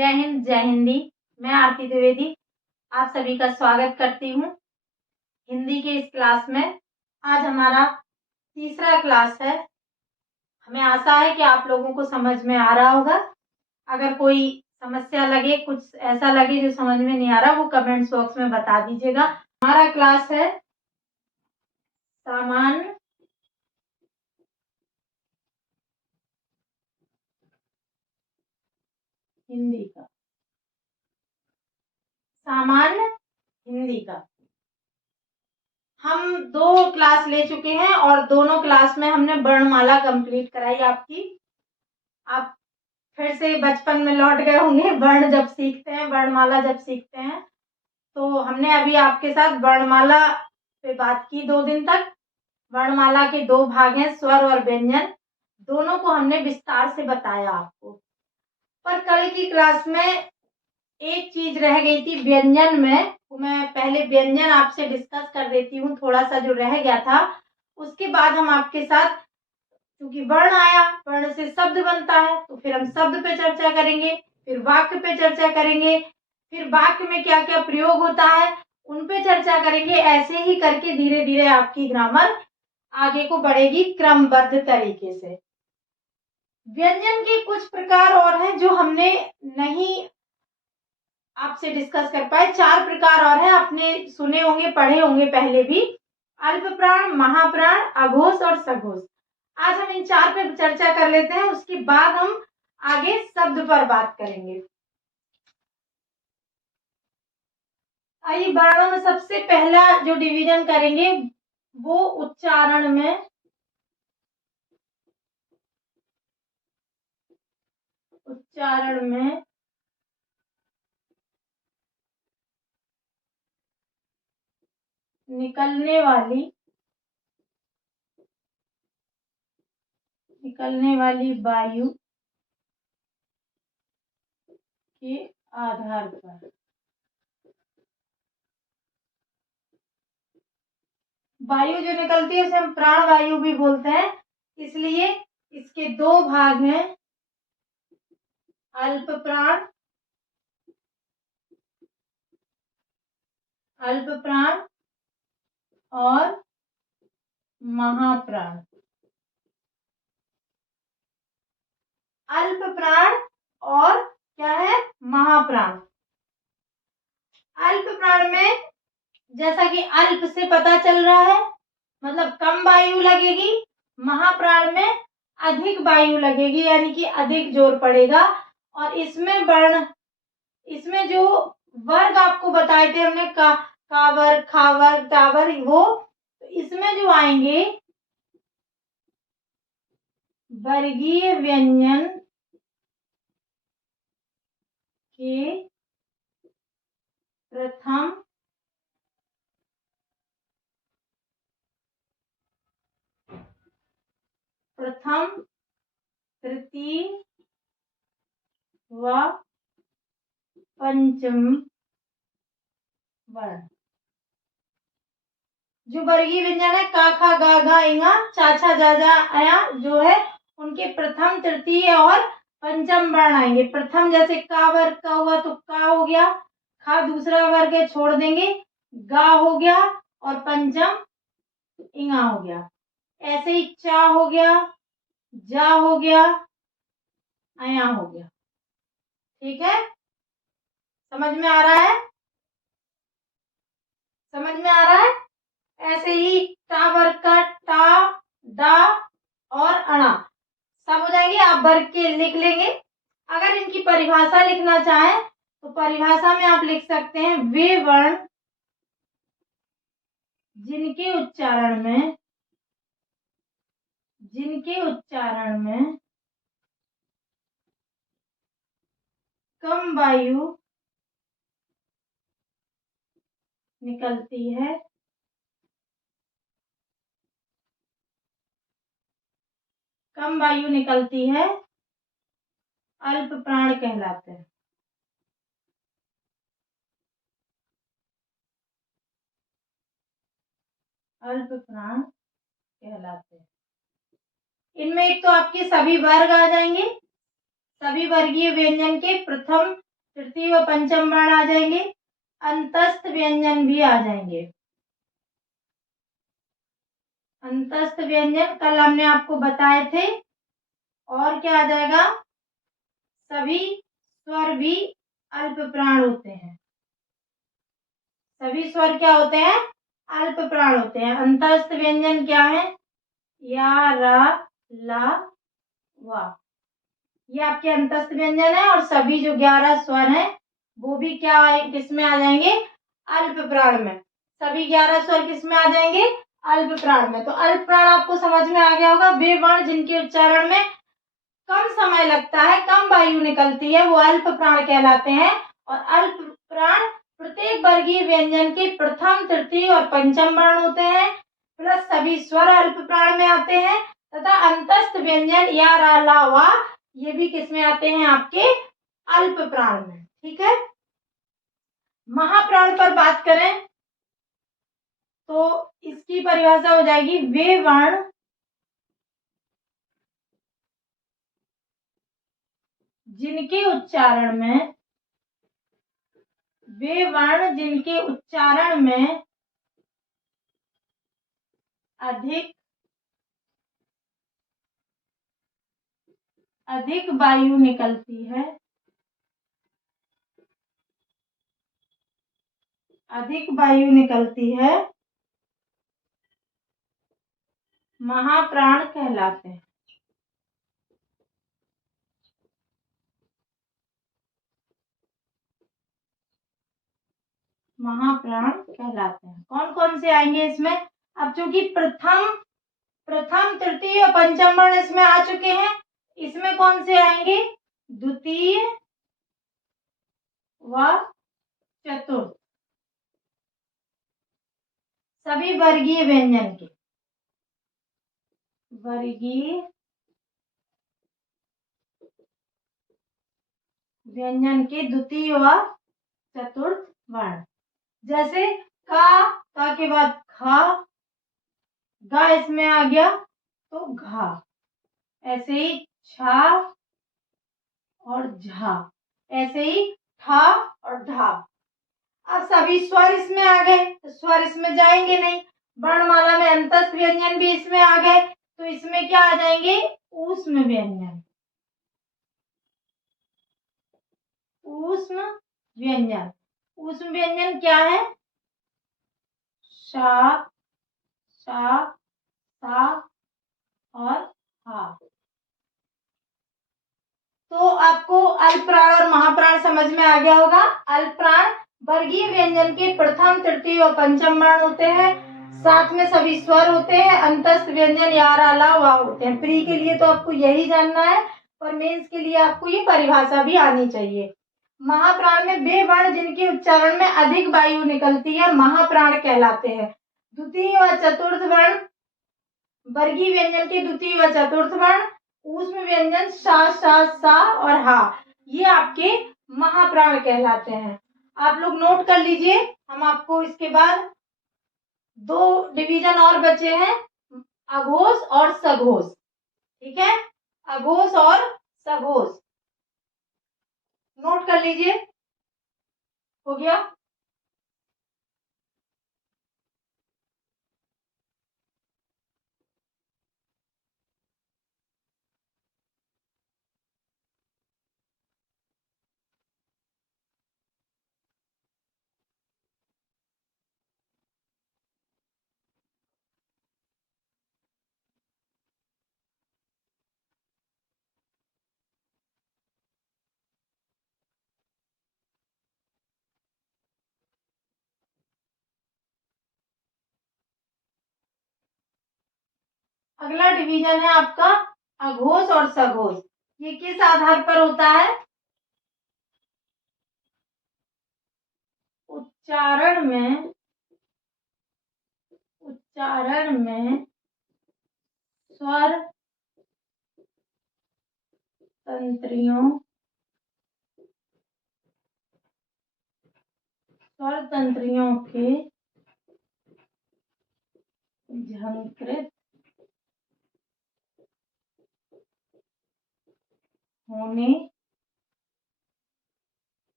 जय हिंद, जय हिंदी। मैं आरती द्विवेदी आप सभी का स्वागत करती हूँ हिंदी के इस क्लास में। आज हमारा तीसरा क्लास है। हमें आशा है कि आप लोगों को समझ में आ रहा होगा। अगर कोई समस्या लगे, कुछ ऐसा लगे जो समझ में नहीं आ रहा, वो कमेंट्स बॉक्स में बता दीजिएगा। हमारा क्लास है सामान्य हिंदी का। सामान्य हिंदी का हम 2 क्लास ले चुके हैं और दोनों क्लास में हमने वर्णमाला कंप्लीट कराई आपकी। आप फिर से बचपन में लौट गए होंगे। वर्ण जब सीखते हैं, वर्णमाला जब सीखते हैं, तो हमने अभी आपके साथ वर्णमाला पे बात की 2 दिन तक। वर्णमाला के 2 भाग हैं, स्वर और व्यंजन। दोनों को हमने विस्तार से बताया आपको। पर कल की क्लास में एक चीज रह गई थी व्यंजन में। तो मैं पहले व्यंजन आपसे डिस्कस कर देती हूँ, थोड़ा सा जो रह गया था। उसके बाद हम आपके साथ, क्योंकि वर्ण आया, वर्ण से शब्द बनता है, तो फिर हम शब्द पे चर्चा करेंगे, फिर वाक्य पे चर्चा करेंगे, फिर वाक्य में क्या क्या प्रयोग होता है उन पे चर्चा करेंगे। ऐसे ही करके धीरे धीरे आपकी ग्रामर आगे को बढ़ेगी क्रमबद्ध तरीके से। व्यंजन के कुछ प्रकार और हैं जो हमने नहीं आपसे डिस्कस कर पाए। 4 प्रकार और हैं, आपने सुने होंगे, पढ़े होंगे पहले भी। अल्प प्राण, महाप्राण, अघोष और सघोष। आज हम इन 4 पे चर्चा कर लेते हैं, उसके बाद हम आगे शब्द पर बात करेंगे। आइए, वर्णों में सबसे पहला जो डिवीजन करेंगे वो उच्चारण में। उच्चारण में निकलने वाली वायु के आधार पर। वायु जो निकलती है उसे हम प्राण वायु भी बोलते हैं। इसलिए इसके 2 भाग हैं, अल्प प्राण, और महाप्राण। अल्प प्राण और क्या है, महाप्राण। अल्प प्राण में जैसा कि अल्प से पता चल रहा है, मतलब कम वायु लगेगी। महाप्राण में अधिक वायु लगेगी, यानी कि अधिक जोर पड़ेगा। और इसमें वर्ण, इसमें जो वर्ग आपको बताए थे हमने, कावर, खावर, टावर, वो इसमें जो आएंगे वर्गीय व्यंजन के प्रथम, तृतीय व पंचम वर्ण। जो वर्गीय व्यंजन है, का, खा, गा, घा, इंगा, चा, छा, जा, जा, अया, जो है उनके प्रथम, तृतीय और पंचम वर्ण आएंगे। प्रथम जैसे का वर्ग का हुआ तो का हो गया, खा दूसरा वर्ग है छोड़ देंगे, गा हो गया, और पंचम इंगा हो गया। ऐसे ही चा हो गया, जा हो गया, अया हो गया। ठीक है, समझ में आ रहा है? समझ में आ रहा है? ऐसे ही टा वर्ग का टा, डा और अणा सब हो जाएंगे। आप वर्ग के लिख लेंगे। अगर इनकी परिभाषा लिखना चाहें तो परिभाषा में आप लिख सकते हैं, वे वर्ण जिनके उच्चारण में कम वायु निकलती है, अल्प प्राण कहलाते हैं। अल्प प्राण कहलाते हैं। इनमें एक तो आपके सभी वर्ग आ जाएंगे। सभी वर्गीय व्यंजन के प्रथम, तृतीय व पंचम वर्ण आ जाएंगे, अंतस्थ व्यंजन भी आ जाएंगे। अंतस्थ व्यंजन कल हमने आपको बताए थे। और क्या आ जाएगा, सभी स्वर भी अल्प प्राण होते हैं। सभी स्वर क्या होते हैं, अल्प प्राण होते हैं। अंतस्थ व्यंजन क्या है, या, रा, ला, वा, ये आपके अंतस्थ व्यंजन है। और सभी जो 11 स्वर हैं वो भी क्या किसमें आ जाएंगे, अल्प प्राण में। सभी 11 स्वर किसमें आ जाएंगे, अल्प प्राण में। तो अल्प प्राण आपको समझ में आ गया होगा, वे वर्ण जिनके उच्चारण में कम समय लगता है, कम वायु निकलती है, वो अल्प प्राण कहलाते हैं। और अल्प प्राण प्रत्येक वर्गीय व्यंजन के प्रथम, तृतीय और पंचम वर्ण होते हैं, प्लस सभी स्वर अल्प प्राण में आते हैं, तथा अंतस्थ व्यंजन या, रा, ला, वा ये भी किसमें आते हैं, आपके अल्प प्राण में। ठीक है। महाप्राण पर बात करें तो इसकी परिभाषा हो जाएगी, वे वर्ण जिनके उच्चारण में, वे वर्ण जिनके उच्चारण में अधिक वायु निकलती है, अधिक वायु निकलती है, महाप्राण कहलाते हैं। महाप्राण कहलाते हैं। कौन कौन से आएंगे इसमें, अब चूंकि प्रथम, तृतीय और पंचम वर्ण इसमें आ चुके हैं, इसमें कौन से आएंगे, द्वितीय व चतुर्थ, सभी वर्गीय व्यंजन के, वर्गीय व्यंजन के द्वितीय व चतुर्थ वर्ण। जैसे का के बाद खा, गा इसमें आ गया तो घा, ऐसे ही छा और झा, ऐसे ही ठा और ढा। अब सभी स्वर इसमें आ गए तो स्वर इसमें जाएंगे नहीं, वर्णमाला में अंतस्थ व्यंजन भी इसमें आ गए, तो इसमें क्या आ जाएंगे, ऊष्म व्यंजन। ऊष्म व्यंजन, ऊष्म व्यंजन क्या है, शा, सा, सा और हा। तो आपको अल्पप्राण और महाप्राण समझ में आ गया होगा। अल्पप्राण वर्गीय व्यंजन के प्रथम, तृतीय और पंचम वर्ण होते हैं, साथ में सभी स्वर होते हैं, अंतस्थ व्यंजन या, रा, ला, वा होते हैं। प्री के लिए तो आपको यही जानना है, और मेंस के लिए आपको ये परिभाषा भी आनी चाहिए। महाप्राण में वे वर्ण जिनके उच्चारण में अधिक वायु निकलती है, महाप्राण कहलाते हैं। द्वितीय व चतुर्थ वर्ण, वर्गीय व्यंजन के द्वितीय व चतुर्थ वर्ण, ऊष्म व्यंजन शा, शा, सा और हा, ये आपके महाप्राण कहलाते हैं। आप लोग नोट कर लीजिए। हम आपको इसके बाद 2 डिवीजन और बचे हैं, अघोष और सघोष। ठीक है, अघोष और सघोष नोट कर लीजिए। हो गया। अगला डिवीजन है आपका अघोष और सघोष। ये किस आधार पर होता है, उच्चारण में, उच्चारण में स्वर तंत्रियों, स्वर तंत्रियों के झंकृत होने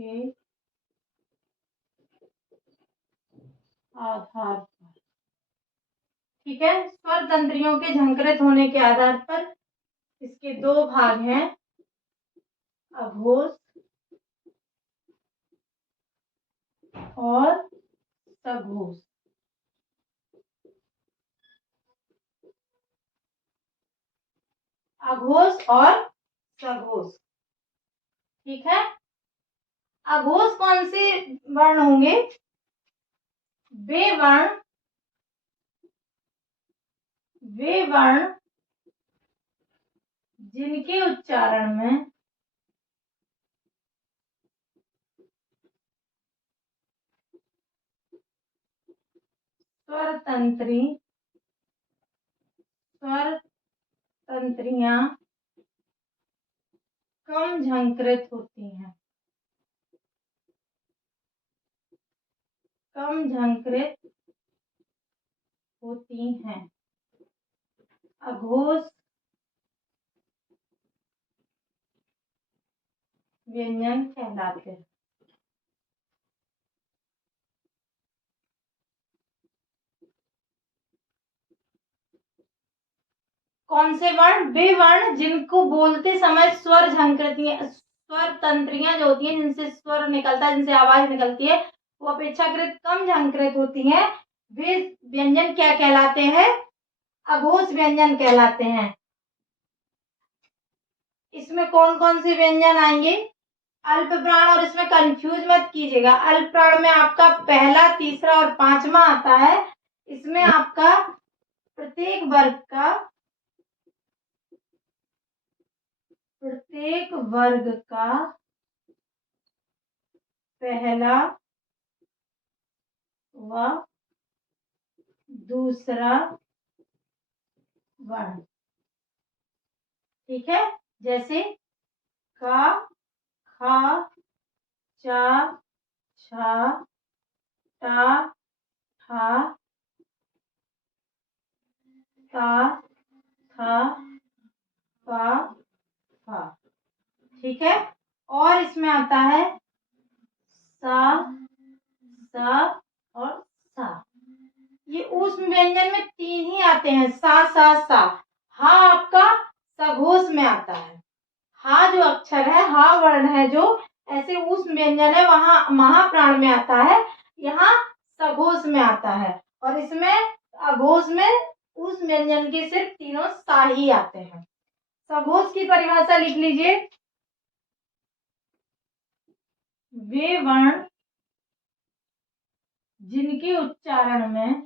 के आधार पर, ठीक है। स्वर तंत्रियों के झंकृत होने के आधार पर इसके दो भाग हैं, अघोष और सघोष। अघोष और सघोष, ठीक है। अघोष कौन से वर्ण होंगे? वे वर्ण जिनके उच्चारण में स्वर तंत्रियां कम झंकृत होती हैं, कम झंकृत होती हैं, अघोष व्यंजन कहलाते हैं। कौन से वर्ण? वे वर्ण जिनको बोलते समय स्वर तंत्रियां जो होती हैं, जिनसे स्वर निकलता है, जिनसे आवाज निकलती है, वो अपेक्षाकृत कम झंकृत होती हैं, वे व्यंजन क्या कहलाते हैं? अघोष व्यंजन कहलाते हैं। इसमें कौन कौन से व्यंजन आएंगे? अल्प प्राण, और इसमें कंफ्यूज मत कीजिएगा, अल्प प्राण में आपका पहला, तीसरा और पांचवा आता है। इसमें आपका प्रत्येक वर्ग का पहला व दूसरा वर्ण, ठीक है। जैसे का, खा, चा, छा, टा, ठा, ता, था, पा, फा, ठीक है। और इसमें आता है सा, सा और सा। ये उस व्यंजन में तीन ही आते हैं, सा, सा, सा। हा आपका सघोष में आता है। हा जो अक्षर है, हा वर्ण है, जो ऐसे उस व्यंजन है, वहां महाप्राण में आता है, यहाँ सघोष में आता है। और इसमें अघोष में उस व्यंजन के सिर्फ तीनों सा ही आते हैं। सघोष की परिभाषा लिख लीजिए, वे वर्ण जिनके उच्चारण में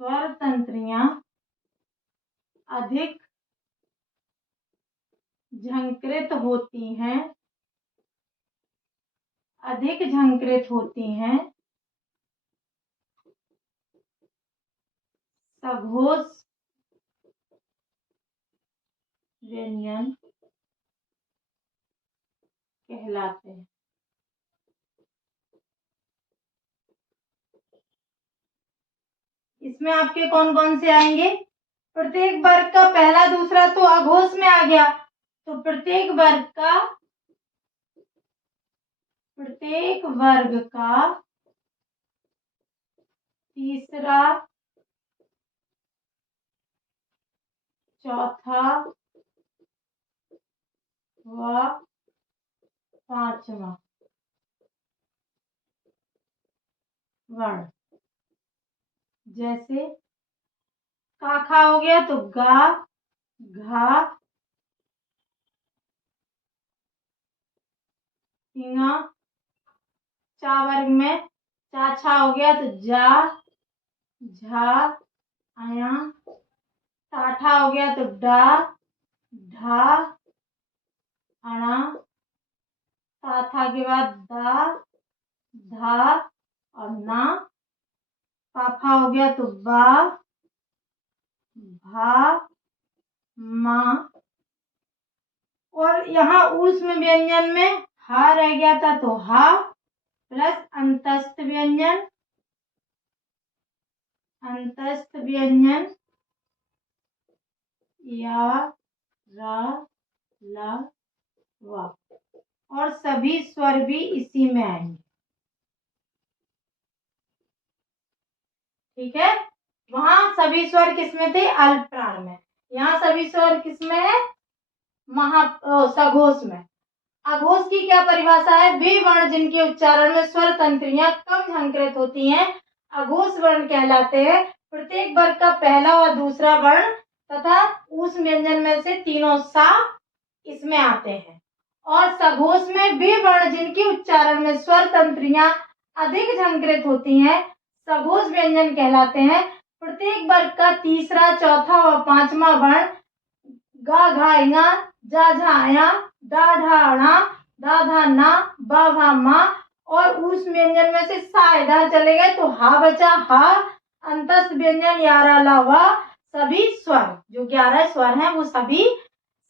स्वर तंत्रियां अधिक झंकृत होती हैं, सघोष व्यंजन कहलाते हैं। इसमें आपके कौन कौन से आएंगे? प्रत्येक वर्ग का पहला, दूसरा तो अघोष में आ गया, तो प्रत्येक वर्ग का तीसरा, चौथा व पांचवा वर्ण। जैसे काखा हो गया तो गा, घा, हिंगा। चा वर्ग में चाछा हो गया तो जा, झा, आया। टाठा हो गया तो डा, ढा, अणा। ताथा के बाद दा, धा और ना। पाफा हो गया तो बा, भा, मा। और यहाँ ऊष्म व्यंजन में हा रह गया था तो हा, प्लस अंतस्थ व्यंजन, अंतस्थ व्यंजन या रा ला वा, और सभी स्वर भी इसी में आएंगे। ठीक है, वहां सभी स्वर किसमें थे? अल्प प्राण में। यहाँ सभी स्वर किसमें है? सघोष में। अघोष की क्या परिभाषा है? वे वर्ण जिनके उच्चारण में स्वर तंत्रियां कम झंकृत होती हैं अघोष वर्ण कहलाते हैं। प्रत्येक वर्ग का पहला और दूसरा वर्ण तथा उस व्यंजन में से तीनों सा इसमें आते हैं। और सघोष में वे वर्ण जिनके उच्चारण में स्वर तंत्रियां अधिक झंकृत होती हैं सघोष व्यंजन कहलाते हैं। प्रत्येक वर्ग का तीसरा, चौथा व पांचवा वर्ण गा घा ङा, जा झा या, डा ढा णा, दा धा ना, बा भा मा, और उस व्यंजन में से सा इधर चले गए तो हा बचा हा। अंतस्थ व्यंजन या रा ला वा, सभी स्वर जो 11 स्वर हैं वो सभी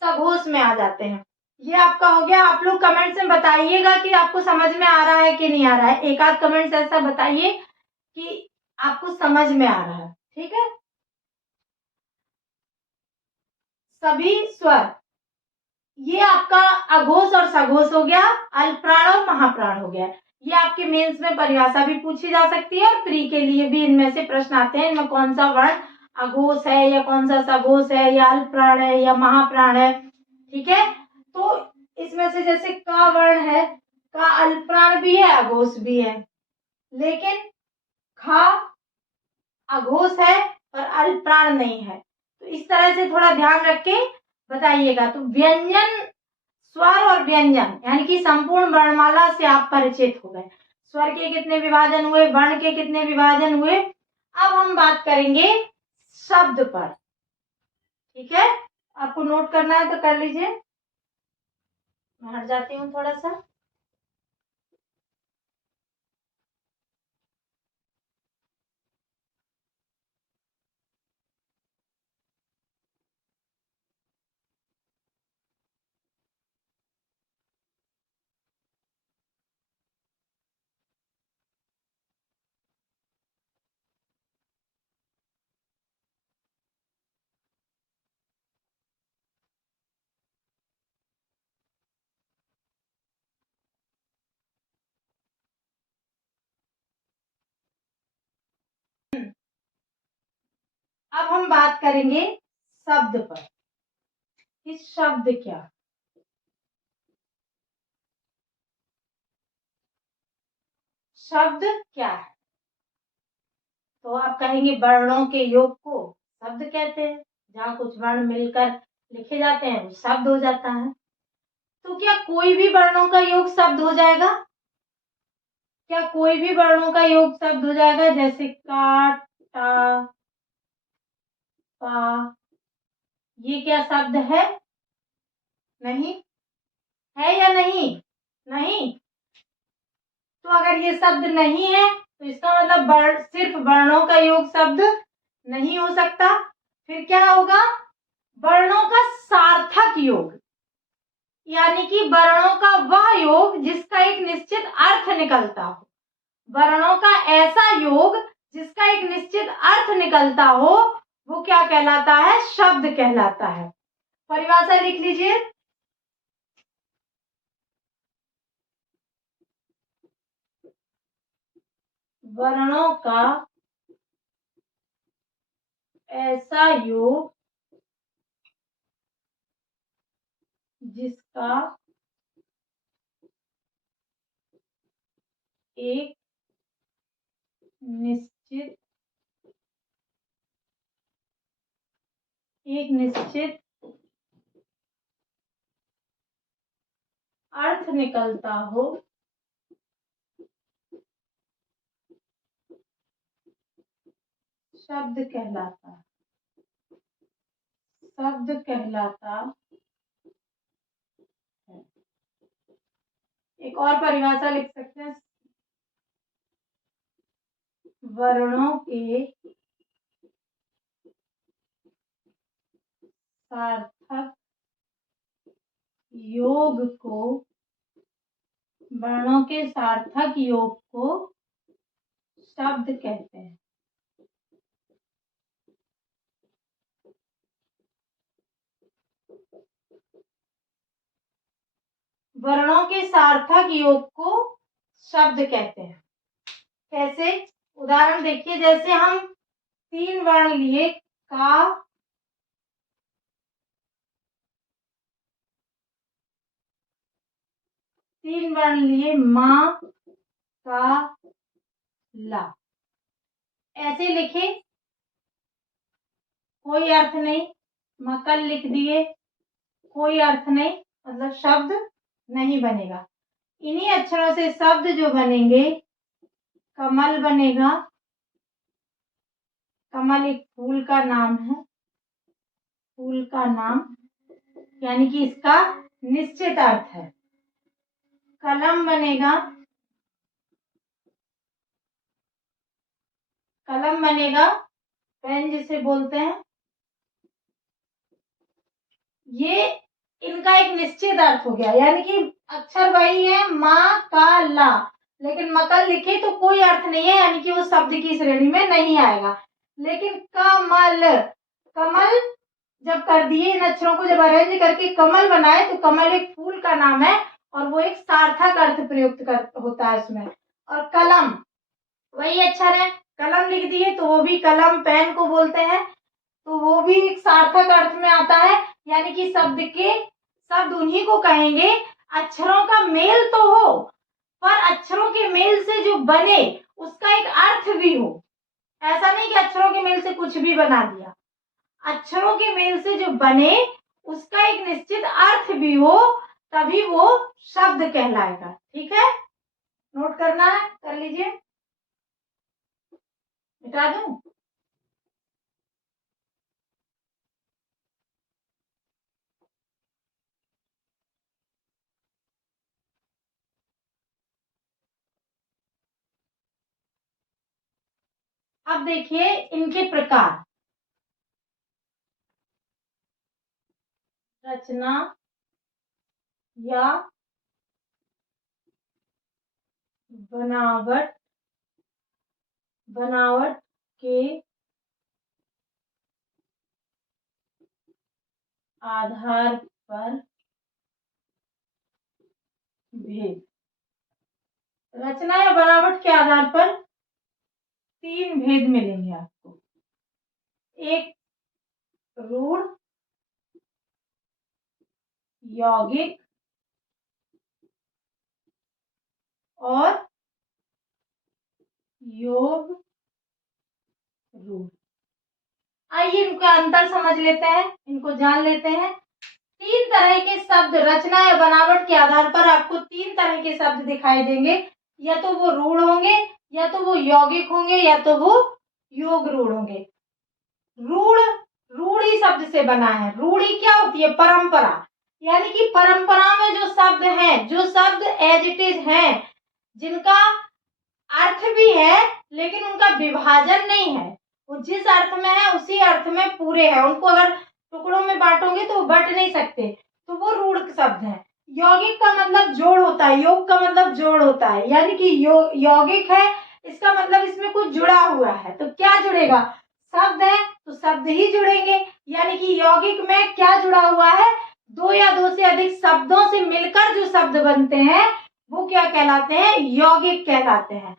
सघोष में आ जाते हैं। ये आपका हो गया। आप लोग कमेंट्स में बताइएगा कि आपको समझ में आ रहा है कि नहीं आ रहा है। एक आध कमेंट्स ऐसा बताइए कि आपको समझ में आ रहा है। ठीक है, सभी स्वर, ये आपका अघोष और सघोष हो गया, अल्पप्राण और महाप्राण हो गया। ये आपके मेंस में परिभाषा भी पूछी जा सकती है और प्री के लिए भी इनमें से प्रश्न आते हैं। इनमें कौन सा वर्ण अघोष है या कौन सा सघोष है या अल्पप्राण है या महाप्राण है। ठीक है, तो इसमें से जैसे का वर्ण है, का अल्पप्राण भी है अघोष भी है, लेकिन खा अघोष है और अल्पप्राण नहीं है। तो इस तरह से थोड़ा ध्यान रख के बताइएगा। तो व्यंजन, स्वर और व्यंजन यानी कि संपूर्ण वर्णमाला से आप परिचित हो गए। स्वर के कितने विभाजन हुए, वर्ण के कितने विभाजन हुए। अब हम बात करेंगे शब्द पर। ठीक है, आपको नोट करना है तो कर लीजिए। मैं हट जाती हूँ थोड़ा सा। अब हम बात करेंगे शब्द पर कि शब्द क्या, शब्द क्या है। तो आप कहेंगे वर्णों के योग को शब्द कहते हैं। जहाँ कुछ वर्ण मिलकर लिखे जाते हैं वो शब्द हो जाता है। तो क्या कोई भी वर्णों का योग शब्द हो जाएगा? क्या कोई भी वर्णों का योग शब्द हो जाएगा? जैसे का, टा, पा, ये क्या शब्द है? नहीं है या नहीं? नहीं। तो अगर ये शब्द नहीं है तो इसका मतलब सिर्फ वर्णों का योग शब्द नहीं हो सकता। फिर क्या होगा? वर्णों का सार्थक योग, यानी कि वर्णों का वह योग जिसका एक निश्चित अर्थ निकलता हो। वर्णों का ऐसा योग जिसका एक निश्चित अर्थ निकलता हो वो क्या कहलाता है? शब्द कहलाता है। परिभाषा लिख लीजिए। वर्णों का ऐसा योग जिसका एक निश्चित अर्थ निकलता हो शब्द कहलाता है। शब्द कहलाता है। एक और परिभाषा लिख सकते हैं। वर्णों के सार्थक योग को वर्णों के सार्थक योग को शब्द कहते हैं। वर्णों के सार्थक योग को शब्द कहते हैं। कैसे? उदाहरण देखिए, जैसे हम 3 वर्ण लिए, का, तीन वर्ण लिए, मा, का, ला, ऐसे लिखे, कोई अर्थ नहीं। मकल लिख दिए, कोई अर्थ नहीं, मतलब शब्द नहीं बनेगा। इन्हीं अक्षरों से शब्द जो बनेंगे, कमल बनेगा। कमल एक फूल का नाम है, फूल का नाम, यानी कि इसका निश्चित अर्थ है। कलम बनेगा, कलम बनेगा, पेन जिसे बोलते हैं। ये इनका एक निश्चित अर्थ हो गया, यानी कि अक्षर वही है, मा, का, ला, लेकिन मकल लिखे तो कोई अर्थ नहीं है, यानी कि वो शब्द की श्रेणी में नहीं आएगा। लेकिन कमल, कमल जब कर दिए, इन अक्षरों को जब अरेंज करके कमल बनाए, तो कमल एक फूल का नाम है और वो एक सार्थक अर्थ प्रयुक्त होता है उसमें। और कलम वही अक्षर है, कलम लिख दिए तो वो भी कलम, पेन को बोलते हैं, तो वो भी एक सार्थक अर्थ में आता है। यानी कि शब्द उन्हीं को कहेंगे अक्षरों का मेल तो हो, पर अक्षरों के मेल से जो बने उसका एक अर्थ भी हो। ऐसा नहीं कि अक्षरों के मेल से कुछ भी बना दिया, अक्षरों के मेल से जो बने उसका एक निश्चित अर्थ भी हो, तभी वो शब्द कहलाएगा। ठीक है, नोट करना है, कर लीजिए। मिटा दूं? अब देखिए इनके प्रकार। रचना या बनावट, बनावट के आधार पर भेद। रचना या बनावट के आधार पर 3 भेद मिलेंगे आपको। एक रूढ़, यौगिक और योग रूढ़। आइए इनका अंतर समझ लेते हैं, इनको जान लेते हैं। 3 तरह के शब्द रचना या बनावट के आधार पर आपको 3 तरह के शब्द दिखाई देंगे। या तो वो रूढ़ होंगे, या तो वो यौगिक होंगे, या तो वो योग रूढ़ होंगे। रूढ़, रूढ़ी शब्द से बना है। रूढ़ी क्या होती है? परंपरा, यानी कि परंपरा में जो शब्द हैं, जो शब्द एज इट इज हैं, जिनका अर्थ भी है लेकिन उनका विभाजन नहीं है, वो जिस अर्थ में है उसी अर्थ में पूरे हैं, उनको अगर टुकड़ों में बांटोगे तो बट नहीं सकते, तो वो रूढ़ शब्द है। यौगिक का मतलब जोड़ होता है, योग का मतलब जोड़ होता है, यानी कि यौगिक है, इसका मतलब इसमें कुछ जुड़ा हुआ है। तो क्या जुड़ेगा? शब्द है तो शब्द ही जुड़ेंगे, यानी कि यौगिक में क्या जुड़ा हुआ है? 2 या 2 से अधिक शब्दों से मिलकर जो शब्द बनते हैं वो क्या कहलाते हैं? यौगिक कहलाते हैं।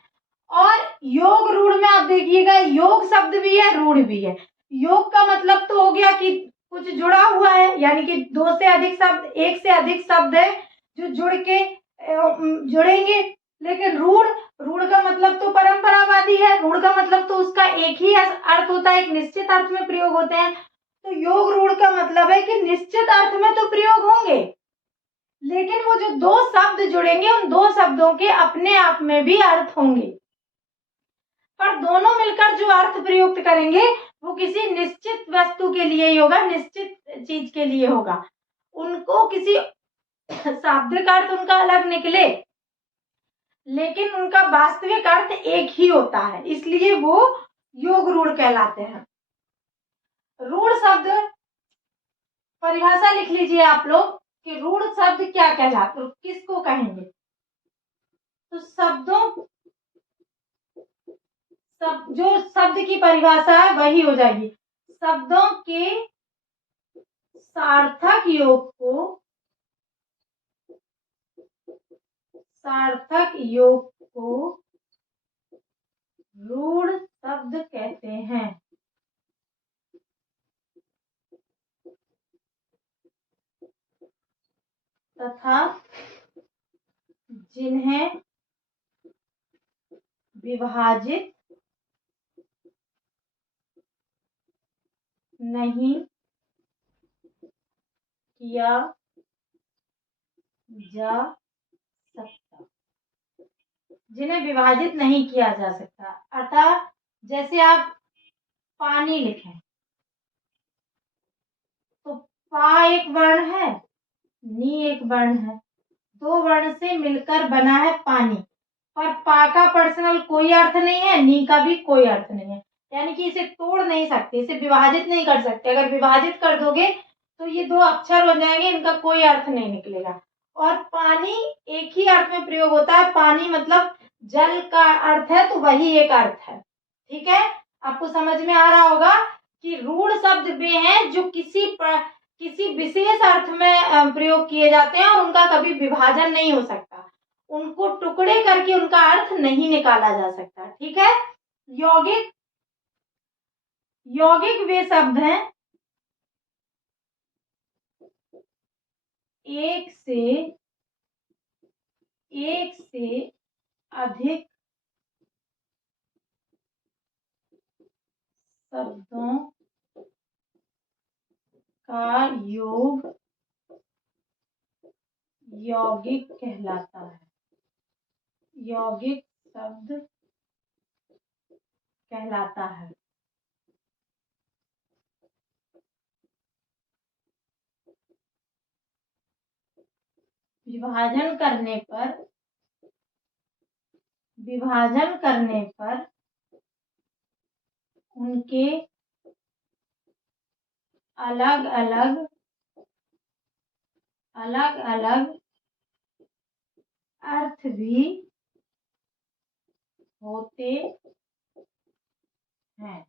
और योग रूढ़ में आप देखिएगा, योग शब्द भी है, रूढ़ भी है। योग का मतलब तो हो गया कि कुछ जुड़ा हुआ है, यानी कि 2 से अधिक शब्द, 1 से अधिक शब्द है जो जुड़ के जुड़ेंगे। लेकिन रूढ़, रूढ़ का मतलब तो परंपरावादी है, रूढ़ का मतलब तो उसका एक ही अर्थ होता है, एक निश्चित अर्थ में प्रयोग होते हैं। तो योग रूढ़ का मतलब है कि निश्चित अर्थ में तो प्रयोग होंगे, लेकिन वो जो 2 शब्द जुड़ेंगे उन 2 शब्दों के अपने आप में भी अर्थ होंगे, पर दोनों मिलकर जो अर्थ प्रयुक्त करेंगे वो किसी निश्चित वस्तु के लिए ही होगा, निश्चित चीज के लिए होगा। उनको किसी शाब्दिक अर्थ उनका अलग निकले, लेकिन उनका वास्तविक अर्थ एक ही होता है, इसलिए वो योग रूढ़ कहलाते हैं। रूढ़ शब्द परिभाषा लिख लीजिए आप लोग कि रूढ़ शब्द क्या कहलाते, किसको कहेंगे? तो जो शब्द की परिभाषा है वही हो जाएगी। शब्दों के सार्थक योग को रूढ़ शब्द कहते हैं तथा जिन्हें विभाजित नहीं किया जा सकता, जिन्हें विभाजित नहीं किया जा सकता। अर्थात जैसे आप पानी लिखें तो पा एक वर्ण है, नी एक वर्ण है, दो वर्ण से मिलकर बना है पानी। पर पा का पर्सनल कोई अर्थ नहीं है, नी का भी कोई अर्थ नहीं है, यानी कि इसे तोड़ नहीं सकते, इसे विभाजित नहीं कर सकते। अगर विभाजित कर दोगे तो ये दो अक्षर हो जाएंगे, इनका कोई अर्थ नहीं निकलेगा। और पानी एक ही अर्थ में प्रयोग होता है, पानी मतलब जल का अर्थ है, तो वही एक अर्थ है। ठीक है, आपको समझ में आ रहा होगा कि रूढ़ शब्द वे हैं जो किसी विशेष अर्थ में प्रयोग किए जाते हैं और उनका कभी विभाजन नहीं हो सकता, उनको टुकड़े करके उनका अर्थ नहीं निकाला जा सकता। ठीक है, यौगिक वे शब्द हैं एक से अधिक शब्दों का योग यौगिक कहलाता है। यौगिक शब्द कहलाता है। विभाजन करने पर उनके अलग अलग अर्थ भी होते हैं।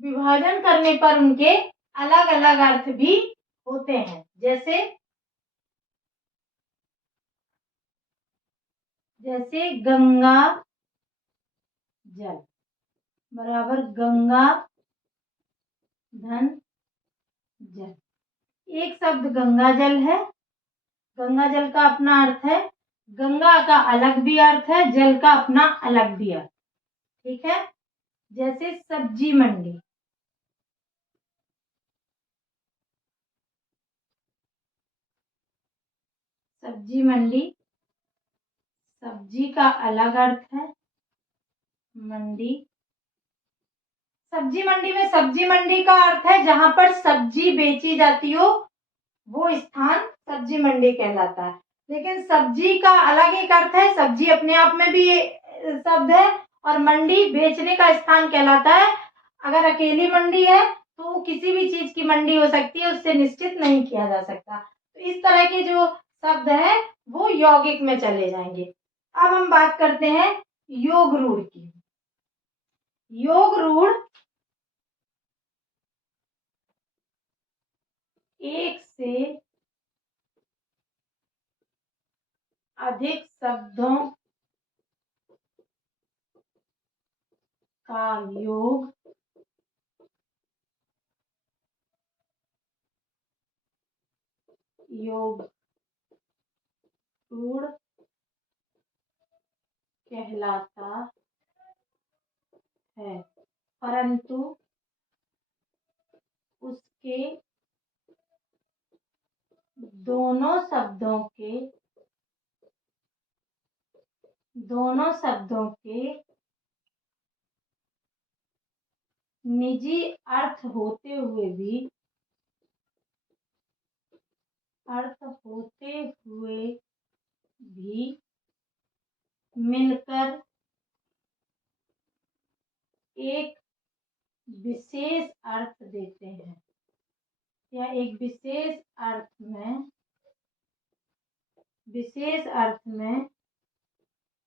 विभाजन करने पर उनके अलग अलग अर्थ भी होते हैं। जैसे गंगा जल बराबर गंगा धन जल। एक शब्द गंगा जल है, गंगा जल का अपना अर्थ है, गंगा का अलग भी अर्थ है, जल का अपना अलग भी अर्थ। ठीक है, जैसे सब्जी मंडी, सब्जी मंडी, सब्जी का अलग अर्थ है, मंडी, सब्जी मंडी में सब्जी मंडी का अर्थ है जहां पर सब्जी बेची जाती हो, वो स्थान सब्जी मंडी कहलाता है। लेकिन सब्जी का अलग एक अर्थ है, सब्जी अपने आप में भी शब्द है, और मंडी बेचने का स्थान कहलाता है। अगर अकेली मंडी है तो किसी भी चीज की मंडी हो सकती है, उससे निश्चित नहीं किया जा सकता। तो इस तरह के जो शब्द है वो यौगिक में चले जाएंगे। अब हम बात करते हैं योग रूढ़ की। योग रूढ़ एक से अधिक शब्दों का योग रूढ़ कहलाता है, परंतु उसके दोनों शब्दों के निजी अर्थ होते हुए भी मिलकर एक विशेष अर्थ देते हैं, या एक विशेष अर्थ में विशेष अर्थ में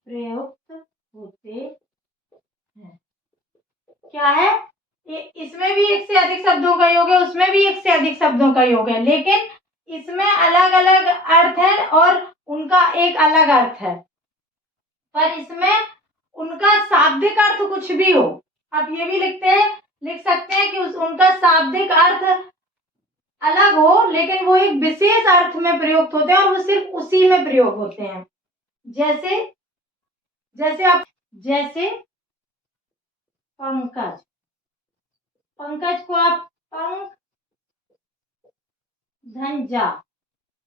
प्रयुक्त होते हैं। क्या है? इसमें भी एक से अधिक शब्दों का योग है, उसमें भी एक से अधिक शब्दों का योग है, लेकिन इसमें अलग अलग अर्थ है और उनका एक अलग अर्थ है, पर इसमें उनका शाब्दिक अर्थ कुछ भी हो। आप ये भी लिख सकते हैं कि उनका शाब्दिक अर्थ अलग हो, लेकिन वो एक विशेष अर्थ में प्रयुक्त होते हैं और वो सिर्फ उसी में प्रयोग होते हैं। जैसे पंकज, पंकज को आप पंख धन जा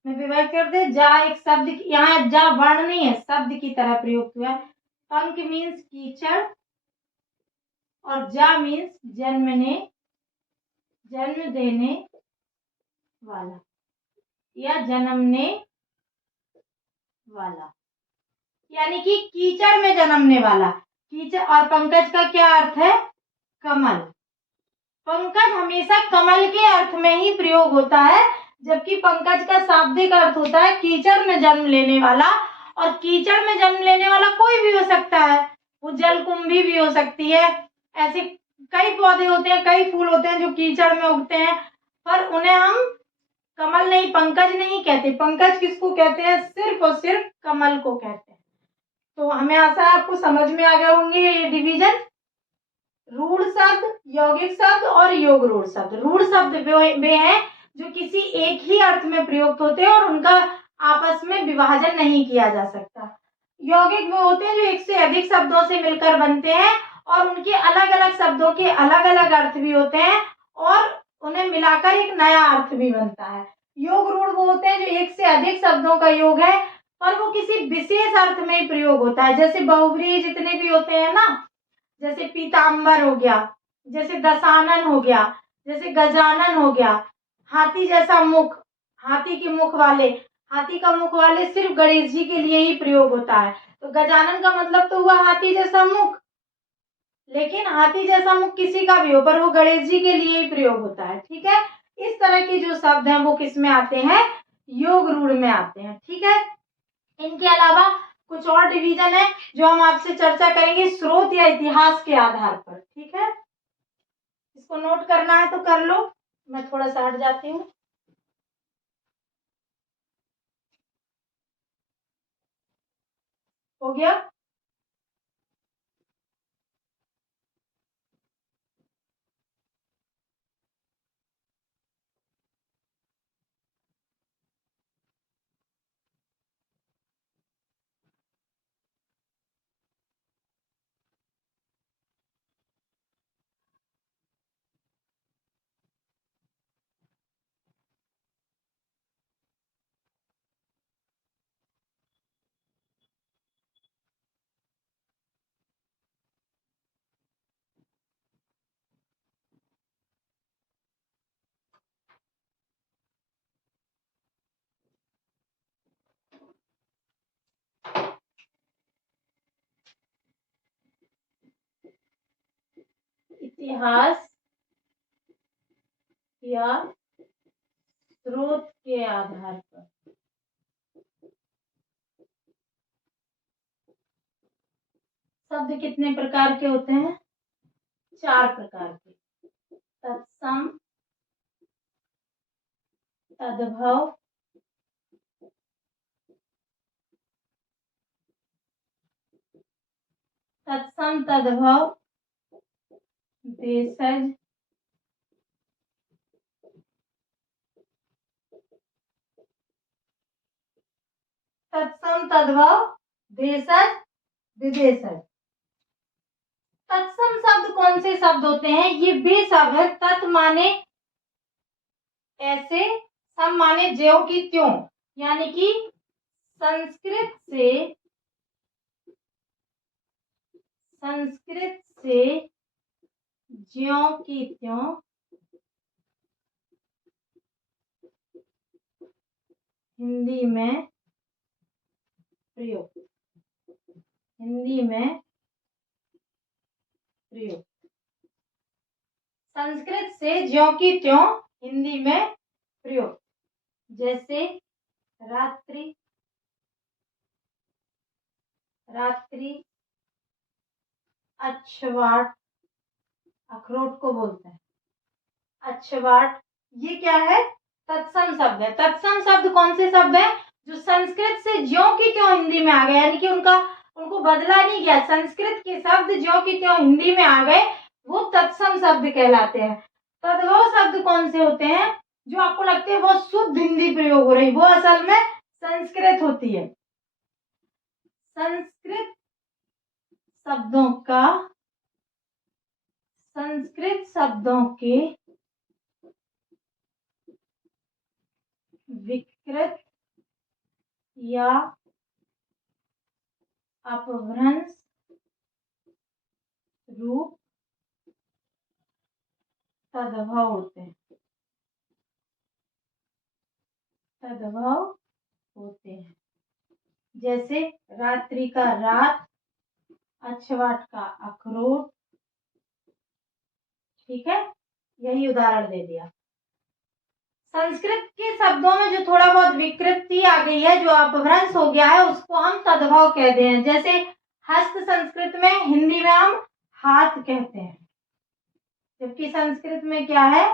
में विभाजित कर दे। जा एक शब्द, यहाँ जा वर्ण नहीं है, शब्द की तरह प्रयुक्त हुआ है। पंख मीन्स कीचड़ और जा मीन्स जन्म देने वाला या जन्मने वाला, यानी कि कीचड़ में जन्मने वाला। कीचड़ और पंकज का क्या अर्थ है? कमल। पंकज हमेशा कमल के अर्थ में ही प्रयोग होता है, जबकि पंकज का शाब्दिक अर्थ होता है कीचड़ में जन्म लेने वाला। और कीचड़ में जन्म लेने वाला कोई भी हो सकता है, वो जलकुंभी भी हो सकती है। ऐसे कई पौधे होते हैं, कई फूल होते हैं जो कीचड़ में उगते हैं, पर उन्हें हम कमल नहीं, पंकज नहीं कहते। पंकज किसको कहते हैं? सिर्फ और सिर्फ कमल को कहते हैं। तो हमें आशा है आपको समझ में आ गए होंगे ये डिवीजन। रूढ़ शब्द, यौगिक शब्द और योग रूढ़ शब्द। रूढ़ शब्द वे हैं जो किसी एक ही अर्थ में प्रयुक्त होते हैं और उनका आपस में विभाजन नहीं किया जा सकता। यौगिक वो होते हैं जो एक से अधिक शब्दों से मिलकर बनते हैं और उनके अलग अलग शब्दों के अलग अलग अर्थ भी होते हैं और उन्हें मिलाकर एक नया अर्थ भी बनता है। योग रूढ़ वो होते हैं जो एक से अधिक शब्दों का योग है और वो किसी विशेष अर्थ में ही प्रयोग होता है। जैसे बहुव्रीहि जितने भी होते हैं ना, जैसे पीताम्बर हो गया, जैसे दशानन हो गया, जैसे गजानन हो गया, हाथी जैसा मुख, हाथी के मुख वाले, हाथी का मुख वाले सिर्फ गणेश जी के लिए ही प्रयोग होता है। तो गजानन का मतलब तो हुआ हाथी जैसा मुख, लेकिन हाथी जैसा मुख किसी का भी हो, पर वो गणेश जी के लिए ही प्रयोग होता है। ठीक है, इस तरह के जो शब्द हैं वो किस में आते हैं? योग रूढ़ में आते हैं। ठीक है, इनके अलावा कुछ और डिवीजन है जो हम आपसे चर्चा करेंगे स्रोत या इतिहास के आधार पर। ठीक है, इसको नोट करना है तो कर लो, मैं थोड़ा सा हट जाती हूँ। हो गया? इतिहास या स्रोत के आधार पर शब्द कितने प्रकार के होते हैं? 4 प्रकार के। तत्सम, तद्भव, तत्सम, तद्भव, देशज, तत्सम, तद्भव, देशज, विदेशज। तत्सम शब्द कौन से शब्द होते हैं? ये वे शब्द है, तत् माने ऐसे, सम माने ज्यों की त्यों, यानी कि संस्कृत से ज्यों की त्यों हिंदी में प्रयोग, हिंदी में प्रयोग। संस्कृत से ज्यों की त्यों हिंदी में प्रयोग। जैसे रात्रि, रात्रि, अच्छवाट, अखरोट को बोलते हैं अच्छवाट। ये क्या है? तत्सम शब्द है। तत्सम शब्द कौन से शब्द है? जो संस्कृत से ज्यों की त्यों हिंदी में आ गए, यानी कि उनको बदला नहीं गया, संस्कृत के शब्द ज्यों की त्यों हिंदी में आ गए, वो तत्सम शब्द कहलाते हैं। तद्भव शब्द कौन से होते हैं? जो आपको लगते हैं बहुत शुद्ध हिंदी प्रयोग हो रही, वो असल में संस्कृत होती है। संस्कृत शब्दों के विकृत या अपभ्रंश रूप तद्भव होते हैं। जैसे रात्रि का रात, अच्छवाट का अखरोट। ठीक है, यही उदाहरण दे दिया। संस्कृत के शब्दों में जो थोड़ा बहुत विकृति आ गई है, जो अपभ्रंश हो गया है, उसको हम तद्भव कहते हैं। जैसे हस्त संस्कृत में, हिंदी में हम हाथ कहते हैं, जबकि संस्कृत में क्या है?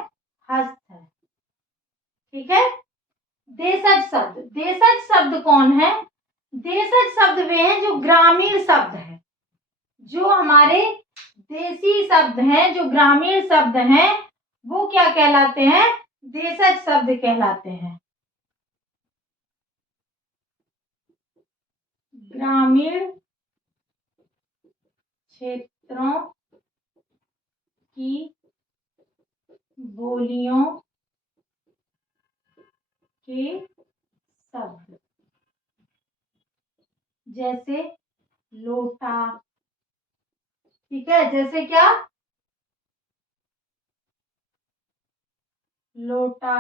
हस्त है। ठीक है। देशज शब्द कौन है? देशज शब्द वे हैं जो ग्रामीण शब्द हैं, जो हमारे देसी शब्द हैं, जो ग्रामीण शब्द हैं, वो क्या कहलाते हैं? देशज शब्द कहलाते हैं। ग्रामीण क्षेत्रों की बोलियों के शब्द, जैसे लोटा। ठीक है, जैसे क्या? लोटा,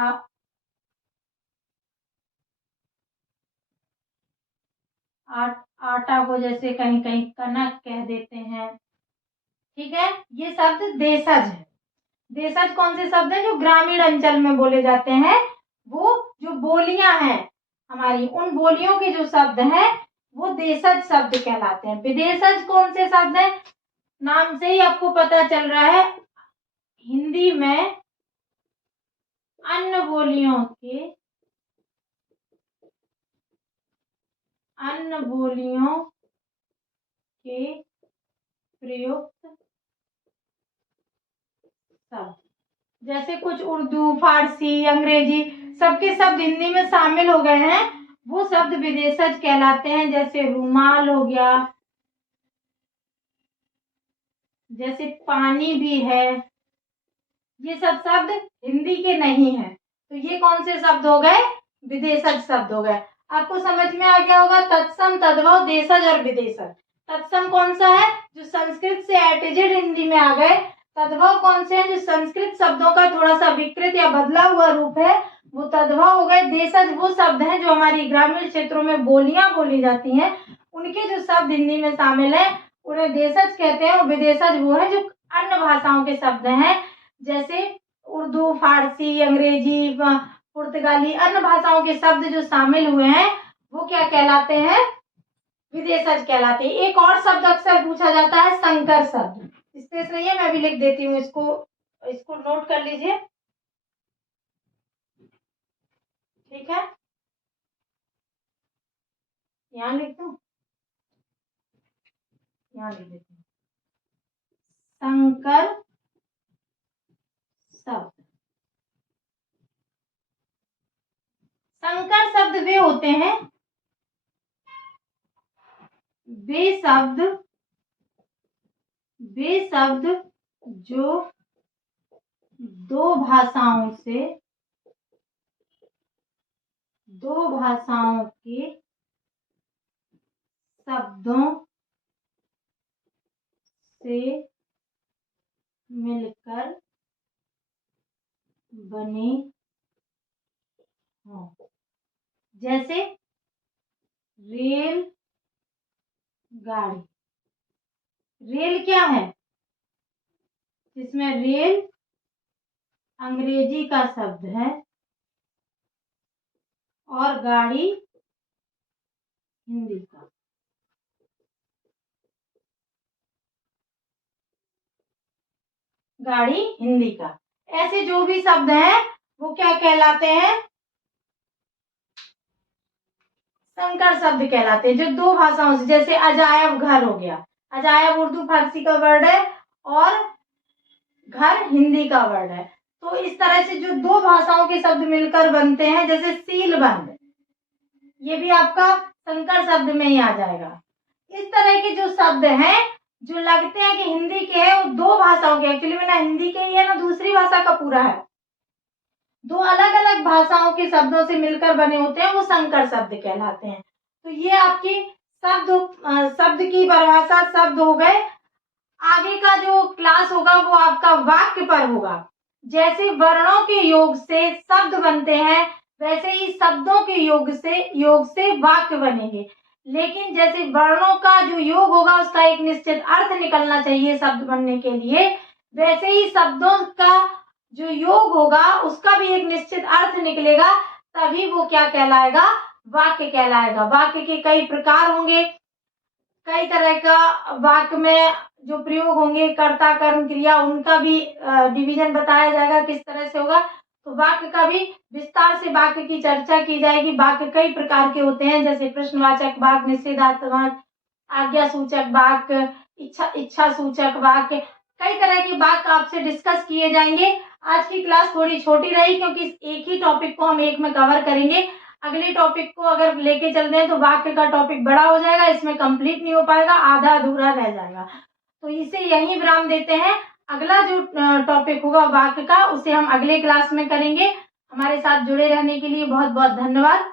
आटा को जैसे कहीं कहीं कनक कह देते हैं। ठीक है, ये शब्द देशज है। देशज कौन से शब्द हैं? जो ग्रामीण अंचल में बोले जाते हैं, वो जो बोलियां हैं हमारी, उन बोलियों के जो शब्द हैं वो देशज शब्द कहलाते हैं। विदेशज कौन से शब्द हैं? नाम से ही आपको पता चल रहा है, हिंदी में अन्य बोलियों के प्रयुक्त शब्द, जैसे कुछ उर्दू, फारसी, अंग्रेजी सबके शब्द हिंदी में शामिल हो गए हैं, वो शब्द विदेशज कहलाते हैं। जैसे रुमाल हो गया, जैसे पानी भी है, ये सब शब्द हिंदी के नहीं है, तो ये कौन से शब्द हो गए? विदेशज शब्द हो गए। आपको समझ में आ गया होगा तत्सम, तद्भव, देशज और विदेशज। तत्सम कौन सा है? जो संस्कृत से एटीजेड हिंदी में आ गए। तद्भव कौन से हैं? जो संस्कृत शब्दों का थोड़ा सा विकृत या बदला हुआ रूप है, वो तद्भव हो गए। देशज वो शब्द हैं जो हमारी ग्रामीण क्षेत्रों में बोलियां बोली जाती हैं, उनके जो शब्द हिंदी में शामिल है, उन्हें देशज कहते हैं। और विदेशज वो है जो अन्य भाषाओं के शब्द हैं, जैसे उर्दू, फारसी, अंग्रेजी, पुर्तगाली, अन्य भाषाओं के शब्द जो शामिल हुए हैं, वो क्या कहलाते हैं? विदेशज कहलाते हैं। एक और शब्द अक्सर पूछा जाता है, संकर शब्द। स्पेस नहीं है, मैं भी लिख देती हूँ, इसको नोट कर लीजिए। ठीक है, यहाँ लिख दूं, यहाँ लिख देती हूँ, संकर शब्द। संकर शब्द वे होते हैं, वे शब्द जो दो भाषाओं के शब्दों से मिलकर बने हों। जैसे रेल गाड़ी। रेल क्या है? जिसमें रेल अंग्रेजी का शब्द है और गाड़ी हिंदी का। गाड़ी हिंदी का। ऐसे जो भी शब्द हैं वो क्या कहलाते हैं, संकर शब्द कहलाते हैं, जो दो भाषाओं से, जैसे अजायब घर हो गया, अजायब उर्दू फारसी का वर्ड है और घर हिंदी का वर्ड है। तो इस तरह से जो दो भाषाओं के शब्द मिलकर बनते हैं, जैसे सीलबंद, ये भी आपका संकर शब्द में ही आ जाएगा। इस तरह के जो शब्द हैं जो लगते हैं कि हिंदी के हैं, वो दो भाषाओं के, एक्चुअली में ना हिंदी के ही है ना दूसरी भाषा का पूरा है, दो अलग अलग भाषाओं के शब्दों से मिलकर बने होते हैं, वो संकर शब्द कहलाते हैं। तो ये आपकी शब्द की परिभाषा शब्द हो गए। आगे का जो क्लास होगा वो आपका वाक्य पर होगा। जैसे वर्णों के योग से शब्द बनते हैं, वैसे ही शब्दों के योग से वाक्य बनेंगे। लेकिन जैसे वर्णों का जो योग होगा उसका एक निश्चित अर्थ निकलना चाहिए शब्द बनने के लिए, वैसे ही शब्दों का जो योग होगा उसका भी एक निश्चित अर्थ निकलेगा, तभी वो क्या कहलाएगा, वाक्य कहलाएगा। वाक्य के कई प्रकार होंगे, कई तरह का वाक्य में जो प्रयोग होंगे, कर्ता कर्म क्रिया, उनका भी डिवीजन बताया जाएगा किस तरह से होगा। तो वाक्य का भी विस्तार से वाक्य की चर्चा की जाएगी। वाक्य कई प्रकार के होते हैं, जैसे प्रश्नवाचक वाक्य, निषेधात्मक वाक्य, आज्ञा सूचक वाक्य, इच्छा सूचक वाक्य, कई तरह के वाक्य आपसे डिस्कस किए जाएंगे। आज की क्लास थोड़ी छोटी रही क्योंकि एक ही टॉपिक को हम एक में कवर करेंगे। अगले टॉपिक को अगर लेके चलते हैं तो वाक्य का टॉपिक बड़ा हो जाएगा, इसमें कंप्लीट नहीं हो पाएगा, आधा अधूरा रह जाएगा। तो इसे यहीं विराम देते हैं। अगला जो टॉपिक होगा वाक्य का, उसे हम अगले क्लास में करेंगे। हमारे साथ जुड़े रहने के लिए बहुत बहुत धन्यवाद।